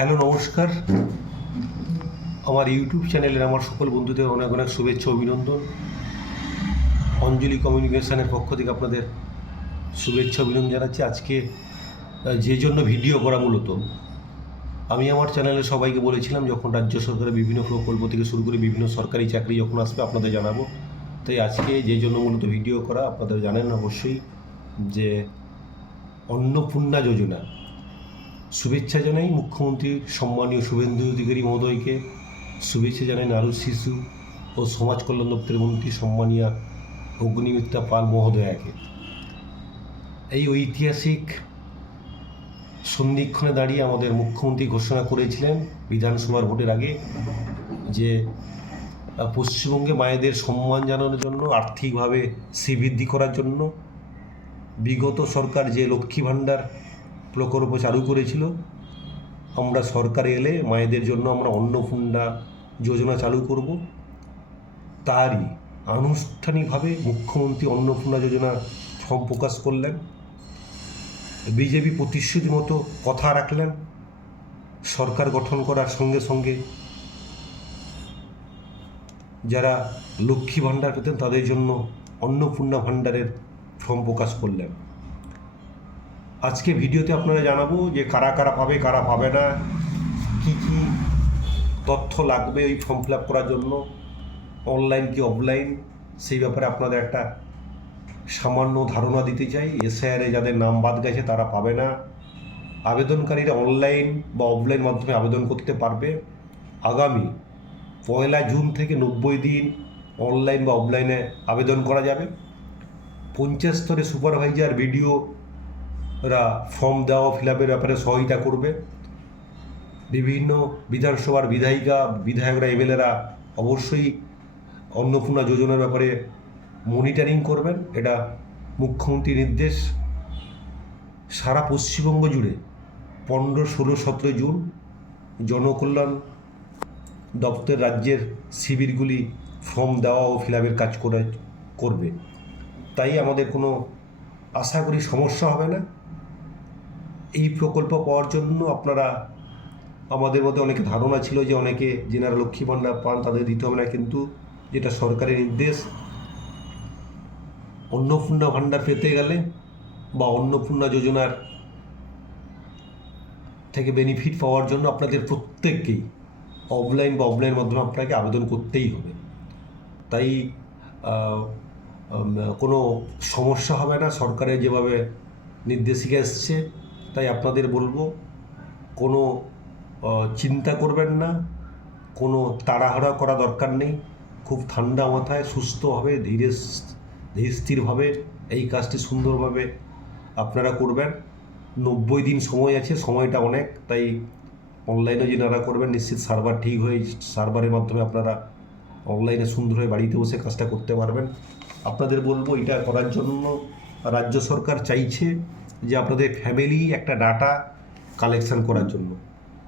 Hello, নমস্কার। আমার YouTube চ্যানেলের আমার সকল বন্ধুদের অনেক অনেক শুভেচ্ছা অভিনন্দন। অঞ্জলি কমিউনিকেশনের পক্ষ থেকে আপনাদের শুভেচ্ছা অভিনন্দন জানাচ্ছি। আজকে যে জন্য ভিডিও করা, মূলত আমি আমার চ্যানেলে সবাইকে বলেছিলাম যখন রাজ্য সরকারের বিভিন্ন প্রকল্প থেকে শুরু করে বিভিন্ন সরকারি চাকরি যখন আসবে আপনাদের জানাবো। তাই আজকে যে জন্য মূলত ভিডিও করা, আপনাদের জানেন অবশ্যই যে অন্নপূর্ণা যোজনা। শুভেচ্ছা জানাই মুখ্যমন্ত্রী সম্মানীয় শুভেন্দু অধিকারী মহোদয়কে, শুভেচ্ছা জানাই নারী শিশু ও সমাজ কল্যাণ দপ্তরের মন্ত্রী সম্মানীয়া অগ্নিমিত্রা পাল মহোদয়াকে। এই ঐতিহাসিক সন্ধিক্ষণে দাঁড়িয়ে আমাদের মুখ্যমন্ত্রী ঘোষণা করেছিলেন বিধানসভার ভোটের আগে যে পশ্চিমবঙ্গে মায়েদের সম্মান জানানোর জন্য, আর্থিকভাবে শ্রীবৃদ্ধি করার জন্য বিগত সরকার যে লক্ষ্মী ভাণ্ডার প্রকল্প চালু করেছিল, আমরা সরকারে এলে মায়েদের জন্য আমরা অন্নপূর্ণা যোজনা চালু করব। তারই আনুষ্ঠানিকভাবে মুখ্যমন্ত্রী অন্নপূর্ণা যোজনার ফর্ম প্রকাশ করলেন। বিজেপি প্রতিশ্রুতি মতো কথা রাখলেন। সরকার গঠন করার সঙ্গে সঙ্গে যারা লক্ষ্মী ভাণ্ডার পেতেন তাদের জন্য অন্নপূর্ণা ভাণ্ডারের ফর্ম প্রকাশ করলেন। আজকে ভিডিওতে আপনারা জানাবো যে কারা কারা পাবে, কারা পাবে না, কি কি তথ্য লাগবে এই ফর্ম ফিল আপ করার জন্য, অনলাইন কি অফলাইন, সেই ব্যাপারে আপনাদের একটা সামান্য ধারণা দিতে চাই। এসআইআরে যাদের নাম বাদ গেছে তারা পাবে না। আবেদনকারীরা অনলাইন বা অফলাইন মাধ্যমে আবেদন করতে পারবে। আগামী 1 জুন থেকে 90 দিন অনলাইন বা অফলাইনে আবেদন করা যাবে। পঞ্চায়েত স্তরে সুপারভাইজার, বিডিওরা ফর্ম দেওয়া ফিল আপের ব্যাপারে সহায়তা করবে। বিভিন্ন বিধানসভার বিধায়করা, এমএলএরা অবশ্যই অন্নপূর্ণা যোজনার ব্যাপারে মনিটরিং করবেন। এটা মুখ্যমন্ত্রীর নির্দেশ। সারা পশ্চিমবঙ্গ জুড়ে 15, 16, 17 জুন জনকল্যাণ দপ্তর রাজ্যের শিবিরগুলি ফর্ম দেওয়া ও ফিল আপের কাজ করবে। তাই আমাদের কোনো আশা করি সমস্যা হবে না। এই প্রকল্প পাওয়ার জন্য আপনারা, আমাদের মধ্যে অনেকে ধারণা ছিল যে অনেকে যেনারা লক্ষ্মী ভাণ্ডার পান তাদের দিতে হবে না, কিন্তু যেটা সরকারের নির্দেশ, অন্নপূর্ণা ভাণ্ডার পেতে গেলে বা অন্নপূর্ণা যোজনার থেকে বেনিফিট পাওয়ার জন্য আপনাদের প্রত্যেককেই অফলাইন বা অফলাইন মাধ্যমে আপনাকে আবেদন করতেই হবে। তাই কোনো সমস্যা হবে না সরকারের যেভাবে নির্দেশিকা এসছে। তাই আপনাদের বলবো, কোনো চিন্তা করবেন না, কোনো তাড়াহুড়া করা দরকার নেই। খুব ঠান্ডা মাথায় সুস্থভাবে ধীরে স্থিরভাবে এই কাজটি সুন্দরভাবে আপনারা করবেন। 90 দিন সময় আছে, সময়টা অনেক। তাই অনলাইনে যেনারা করবেন নিশ্চিত সার্ভার ঠিক হয়ে, সার্ভারের মাধ্যমে আপনারা অনলাইনে সুন্দরভাবে বাড়িতে বসে কাজটা করতে পারবেন। আপনাদের বলবো, এটা করার জন্য রাজ্য সরকার চাইছে যে আপনাদের ফ্যামিলি একটা ডাটা কালেকশন করার জন্য।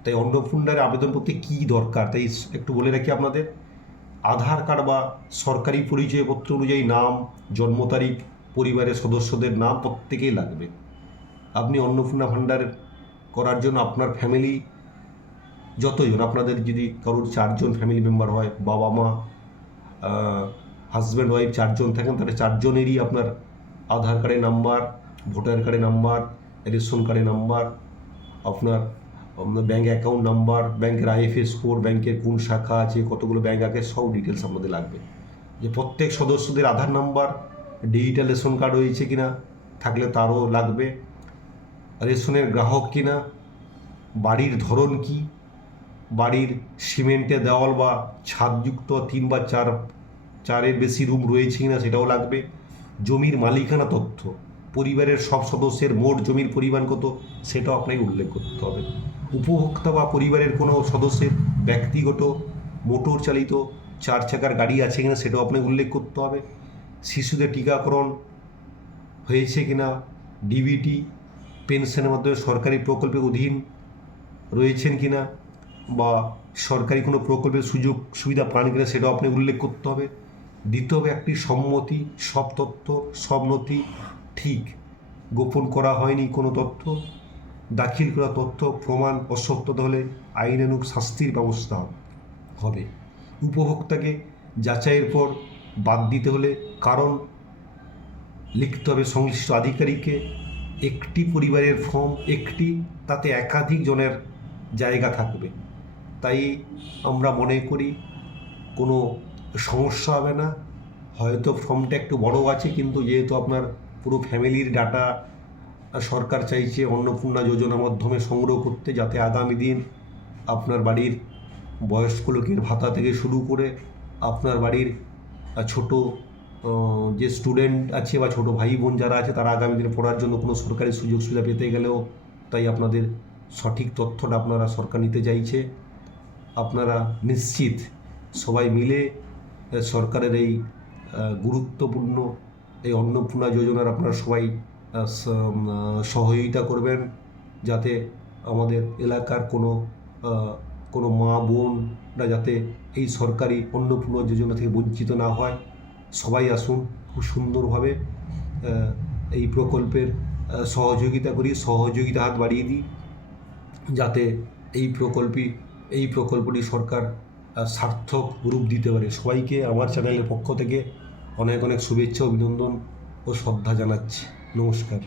তাই অন্নপূর্ণার আবেদন করতে কী দরকার তাই একটু বলে রাখি আপনাদের। আধার কার্ড বা সরকারি পরিচয়পত্র অনুযায়ী নাম, জন্ম তারিখ, পরিবারের সদস্যদের নাম প্রত্যেকেই লাগবে। আপনি অন্নপূর্ণা ভাণ্ডার করার জন্য আপনার ফ্যামিলি যতজন, আপনাদের যদি কারোর 4 জন ফ্যামিলি মেম্বার হয়, বাবা মা, হাজব্যান্ড ওয়াইফ 4 জন থাকেন, তাহলে 4 জনেরই আপনার আধার কার্ডের নাম্বার, ভোটার কার্ডের নাম্বার, রেশন কার্ডের নাম্বার, আপনার ব্যাঙ্ক অ্যাকাউন্ট নাম্বার, ব্যাংকের আইএফএস কোড, ব্যাংকের কোন শাখা আছে, কতগুলো ব্যাঙ্ক আছে, সব ডিটেলস আপনাদের লাগবে। যে প্রত্যেক সদস্যদের আধার নাম্বার, ডিজিটাল রেশন কার্ড হয়েছে কিনা, থাকলে তারও লাগবে, রেশনের গ্রাহক কিনা, বাড়ির ধরন কি, বাড়ির সিমেন্টের দেওয়াল বা ছাদযুক্ত 3 বা 4-এর বেশি রুম রয়েছে কিনা সেটাও লাগবে, জমির মালিকানা তথ্য, পরিবারের সব সদস্যের মোট জমির পরিমাণ কত সেটাও আপনাকে উল্লেখ করতে হবে, উপভোক্তা বা পরিবারের কোনো সদস্যের ব্যক্তিগত মোটর চালিত 4 চাকার গাড়ি আছে কিনা সেটাও আপনাকে উল্লেখ করতে হবে, শিশুদের টিকাকরণ হয়েছে কিনা, ডিবিটি পেনশনের মাধ্যমে সরকারি প্রকল্পের অধীন রয়েছেন কিনা বা সরকারি কোনো প্রকল্পের সুযোগ সুবিধা পান কিনা সেটাও আপনি উল্লেখ করতে হবে। দিতে হবে একটি সম্মতি, সব তথ্য, সব নথি ঠিক, গোপন করা হয়নি কোনো তথ্য, দাখিল করা তথ্য প্রমাণ অসত্যতা হলে আইনানুগ শাস্তির ব্যবস্থা হবে। উপভোক্তাকে যাচাইয়ের পর বাদ দিতে হলে কারণ লিখতে হবে সংশ্লিষ্ট আধিকারিককে। একটি পরিবারের ফর্ম একটি, তাতে একাধিক জনের জায়গা থাকবে, তাই আমরা মনে করি কোনো সমস্যা হবে না। হয়তো ফর্মটা একটু বড় আছে, কিন্তু যেহেতু আপনার পুরো ফ্যামিলির ডাটা সরকার চাইছে অন্নপূর্ণা যোজনার মাধ্যমে সংগ্রহ করতে, যাতে আগামী দিন আপনার বাড়ির বয়স্ক লোকের ভাতা থেকে শুরু করে আপনার বাড়ির ছোট যে স্টুডেন্ট আছে বা ছোটো ভাই বোন যারা আছে, তারা আগামী দিনে পড়ার জন্য কোনো সরকারি সুযোগ সুবিধা পেতে গেলেও, তাই আপনাদের সঠিক তথ্যটা আপনারা সরকার নিতে চাইছে। আপনারা নিশ্চিত সবাই মিলে সরকারের এই গুরুত্বপূর্ণ এই অন্নপূর্ণা যোজনার আপনারা সবাই সহযোগিতা করবেন, যাতে আমাদের এলাকার কোনো মা বোনরা যাতে এই সরকারি অন্নপূর্ণা যোজনা থেকে বঞ্চিত না হয়। সবাই আসুন, খুব সুন্দরভাবে এই প্রকল্পের সহযোগিতা করি, সহযোগিতা হাত বাড়িয়ে দিই, যাতে এই প্রকল্পটি সরকার সার্থক রূপ দিতে পারে। সবাইকে আমার চ্যানেলের পক্ষ থেকে অনেক অনেক শুভেচ্ছা, অভিনন্দন ও শ্রদ্ধা জানাচ্ছি। নমস্কার।